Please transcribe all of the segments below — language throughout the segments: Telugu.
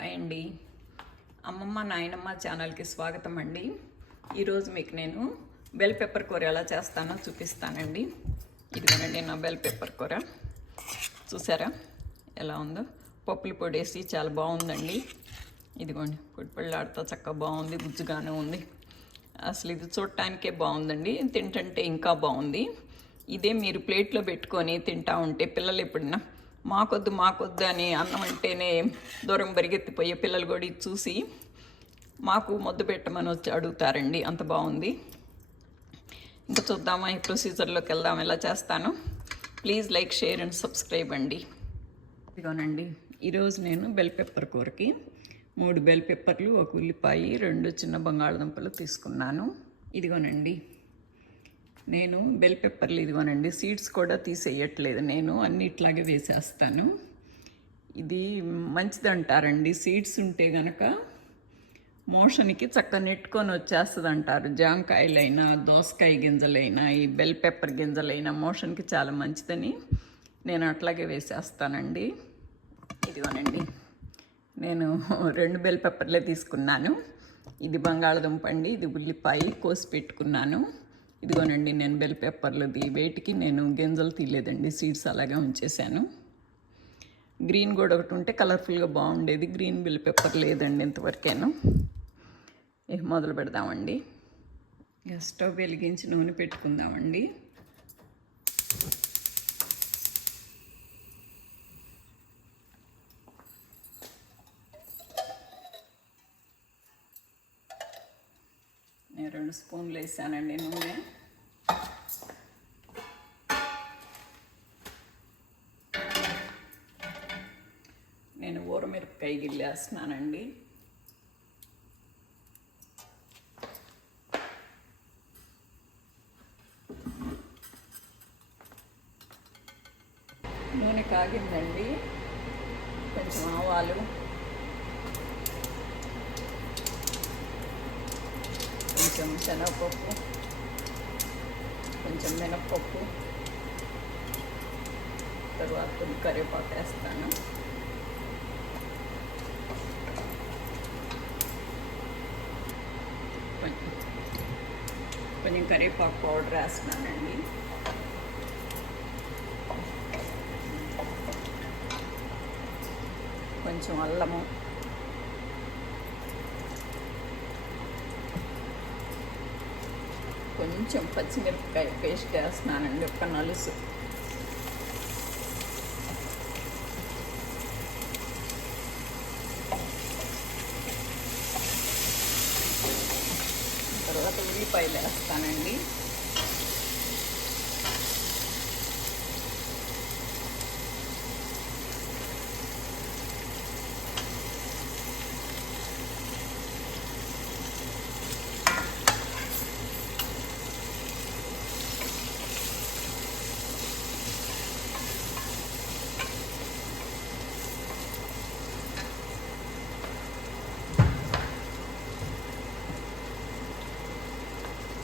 హాయ్ అండి. అమ్మమ్మ నాయనమ్మ ఛానల్కి స్వాగతం అండి. ఈరోజు మీకు నేను బెల్ పెప్పర్ కూర ఎలా చేస్తానో చూపిస్తానండి. ఇదిగోనండి నా బెల్ పెప్పర్ కూర. చూసారా ఎలా ఉందో? పప్పులు పొడేసి చాలా బాగుందండి. ఇదిగోండి పొడిపళ్ళాడుతూ చక్కగా బాగుంది, గుజ్జుగానే ఉంది. అసలు ఇది చూడటానికే బాగుందండి, తింటుంటే ఇంకా బాగుంది. ఇదే మీరు ప్లేట్లో పెట్టుకొని తింటా ఉంటే పిల్లలు ఎప్పుడన్నా మాకొద్దు అని అన్నం అంటేనే దూరం పరిగెత్తిపోయే పిల్లలు కూడా ఇది చూసి మాకు ముద్ద పెట్టమని వచ్చి అడుగుతారండి. అంత బాగుంది. ఇంకా చూద్దామా, ఈ ప్రొసీజర్లోకి వెళ్దాం ఎలా చేస్తాను. Please like, share and subscribe అండి. ఇదిగోనండి ఈరోజు నేను బెల్ పెప్పర్ కూరకి 3 బెల్ పెప్పర్లు, 1 ఉల్లిపాయ, 2 చిన్న బంగాళదుంపలు తీసుకున్నాను. ఇదిగోనండి నేను బెల్ పెప్పర్లు ఇదిగోనండి సీడ్స్ కూడా తీసేయట్లేదు, నేను అన్ని ఇట్లాగే వేసేస్తాను. ఇది మంచిదంటారండి, సీడ్స్ ఉంటే గనక మోషన్కి చక్కగా నెట్టుకొని వచ్చేస్తుంది అంటారు. జాంకాయలైనా, దోసకాయ గింజలైనా, ఈ బెల్ పెప్పర్ గింజలైనా మోషన్కి చాలా మంచిదని నేను అట్లాగే వేసేస్తానండి. ఇదిగోనండి నేను 2 బెల్ పెప్పర్లే తీసుకున్నాను. ఇది బంగాళదుంప అండి, ఇది ఉల్లిపాయ కోసి పెట్టుకున్నాను. ఇదిగోనండి నేను బెల్ పెప్పర్లది వేటికి నేను గింజలు తీయలేదండి, సీడ్స్ అలాగే ఉంచేసాను. గ్రీన్ కూడా ఒకటి ఉంటే కలర్ఫుల్గా బాగుండేది, గ్రీన్ బెల్ పెప్పర్ లేదండి ఇంతవరకేను. మొదలు పెడదామండి. స్టవ్ వెలిగించి నూనె పెట్టుకుందామండి. నేను 2 స్పూన్లు వేసానండి నూనె. నేను ఊరమిరపకాయ గిల్లేస్తున్నానండి. నూనె కాగిందండి. కొంచెం ఆవాలు, కొంచెం శనగపప్పు, కొంచెం మినప్పప్పు, తర్వాత కరివేపాకు వేస్తాను. కొంచెం కరివేపాకు పౌడర్ వేస్తున్నానండి. కొంచెం అల్లము, కొంచెం పచ్చిమిరపకాయ పేస్ట్ వేస్తున్నానండి, ఒక నలుసు. తర్వాత ఉల్లిపాయలు వేస్తానండి.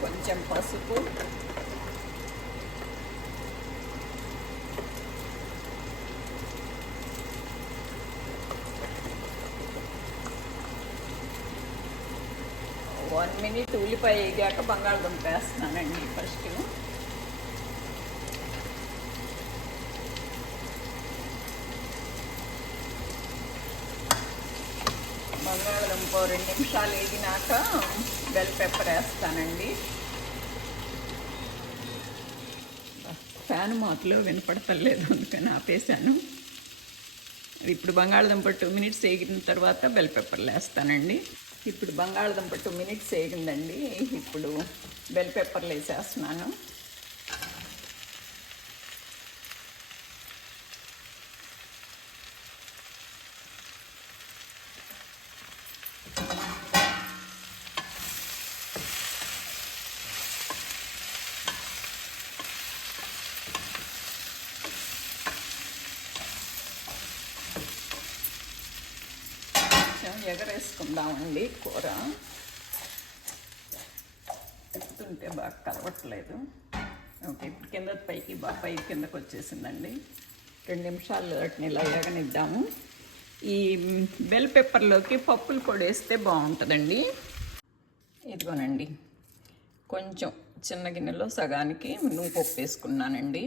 కొంచెం పసుపు, వన్ మినిట్ ఉల్లిపాయ వేగాక బంగాళదుంప వేస్తున్నానండి. ఫస్ట్ బంగాళదుంప 2 నిమిషాలు వేగినాక బెల్ పెప్పర్ వేస్తానండి. ఫ్యాన్ మాటలో వినపడతలేదు, అందుకని ఆపేసాను. ఇప్పుడు బంగాళదుంప 2 మినిట్స్ వేగిన తర్వాత బెల్ పెప్పర్లు వేస్తానండి. ఇప్పుడు బంగాళదుంప 2 మినిట్స్ వేగిందండి. ఇప్పుడు బెల్ పెప్పర్లు వేసేస్తున్నాను. ఎగరేసుకుందామండి కూర, తింటే బాగా కలవట్లేదు. ఓకే, ఇప్పుడు కింద పైకి కిందకు వచ్చేసిందండి. 2 నిమిషాలు వాటిని ఇలా ఎగనిద్దాము. ఈ బెల్ పెప్పర్లోకి పప్పుల పొడి వేస్తే బాగుంటుందండి. ఇదిగోనండి, కొంచెం చిన్న గిన్నెలో సగానికి నువ్వుపప్పు వేసుకున్నానండి.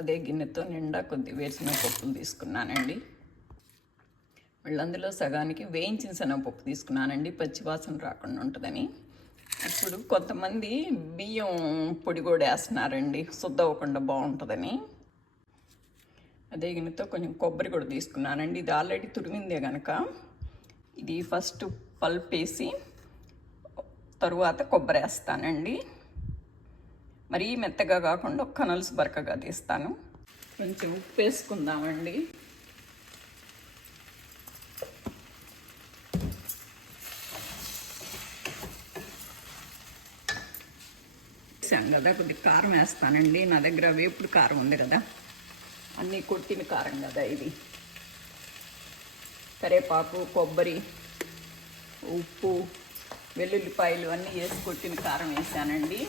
అదే గిన్నెతో నిండా కొద్ది వేసిన పప్పులు తీసుకున్నానండి. మళ్ళీ అందులో సగానికి వేయించిన శనగపప్పు తీసుకున్నానండి, పచ్చివాసన రాకుండా ఉంటుందని. ఇప్పుడు కొంతమంది బియ్యం పొడి కూడా వేస్తున్నారండి, శుద్ధ అవ్వకుండా బాగుంటుందని. అదే గిన్నెతో కొంచెం కొబ్బరి కూడా తీసుకున్నానండి. ఇది ఆల్రెడీ తురిమిందే కనుక ఇది ఫస్ట్ పల్ప్ వేసి తరువాత కొబ్బరి వేస్తానండి. మరీ మెత్తగా కాకుండా ఒక్క నలుసు బరకగా తీస్తాను. కొంచెం ఉప్పు వేసుకుందామండి. వేసాను కదా, కొద్దిగా కారం వేస్తానండి. నా దగ్గర వేపుడు కారం ఉంది కదా, అన్నీ కొట్టిన కారం కదా ఇది. కరివేపాకు, కొబ్బరి, ఉప్పు, వెల్లుల్లిపాయలు అన్నీ వేసి కొట్టిన కారం వేసానండి.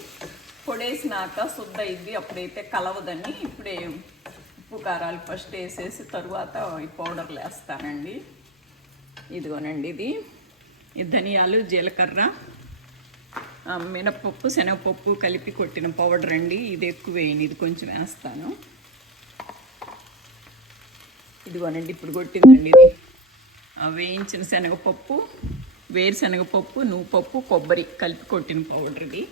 పొడేసినాక శుద్ధ ఇది అప్పుడైతే కలవదని ఇప్పుడే ఉప్పు కారాలు ఫస్ట్ వేసేసి తరువాత ఈ పౌడర్లు వేస్తానండి. ఇదిగోనండి, ఇది ధనియాలు, జీలకర్ర, మినపప్పు, శనగపప్పు కలిపి కొట్టిన పౌడర్ అండి. ఇది ఎక్కువ వేయండి, ఇది కొంచెం వేస్తాను. ఇదిగోనండి ఇప్పుడు కొట్టిందండి ఇది. వేయించిన శనగపప్పు, వేరుశనగపప్పు, నువ్వుపప్పు, కొబ్బరి కలిపి కొట్టిన పౌడర్ ఇది.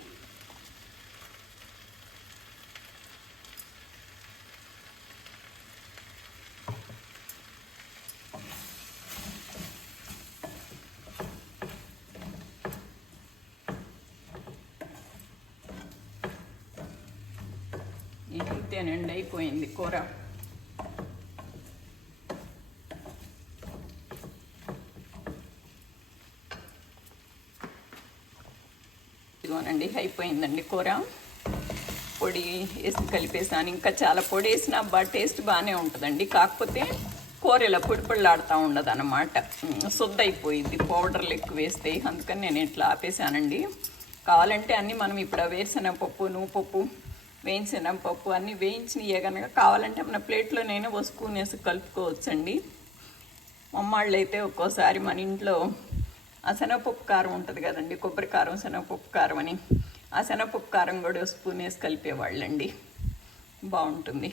ఇంతేనండి, అయిపోయింది కూర. ఇదిగోనండి, అయిపోయిందండి కూర. పొడి వేసి కలిపేసాను. ఇంకా చాలా పొడి వేసినా టేస్ట్ బాగానే ఉంటుందండి. కాకపోతే కూర ఇలా పొడి పొడిలాడుతూ ఉండదు అన్నమాట, శుద్ధ అయిపోయింది పౌడర్లు ఎక్కువ వేస్తే. అందుకని నేను ఇట్లా ఆపేసానండి. కావాలంటే అన్నీ మనం ఇప్పుడు వేరుశనగపప్పు, నువ్వుపప్పు, వేయించనగపప్పు అన్నీ వేయించినయే కనుక కావాలంటే మన ప్లేట్లో నేను ఒక స్పూన్ వేసి కలుపుకోవచ్చండి. మమ్మాళ్ళు అయితే ఒక్కోసారి మన ఇంట్లో ఆ శనగపప్పు కారం ఉంటుంది కదండి, కొబ్బరి కారం, శనగపప్పు కారం అని, ఆ శనగపప్పు కారం కూడా ఒక స్పూన్ వేసి కలిపేవాళ్ళండి. బాగుంటుంది.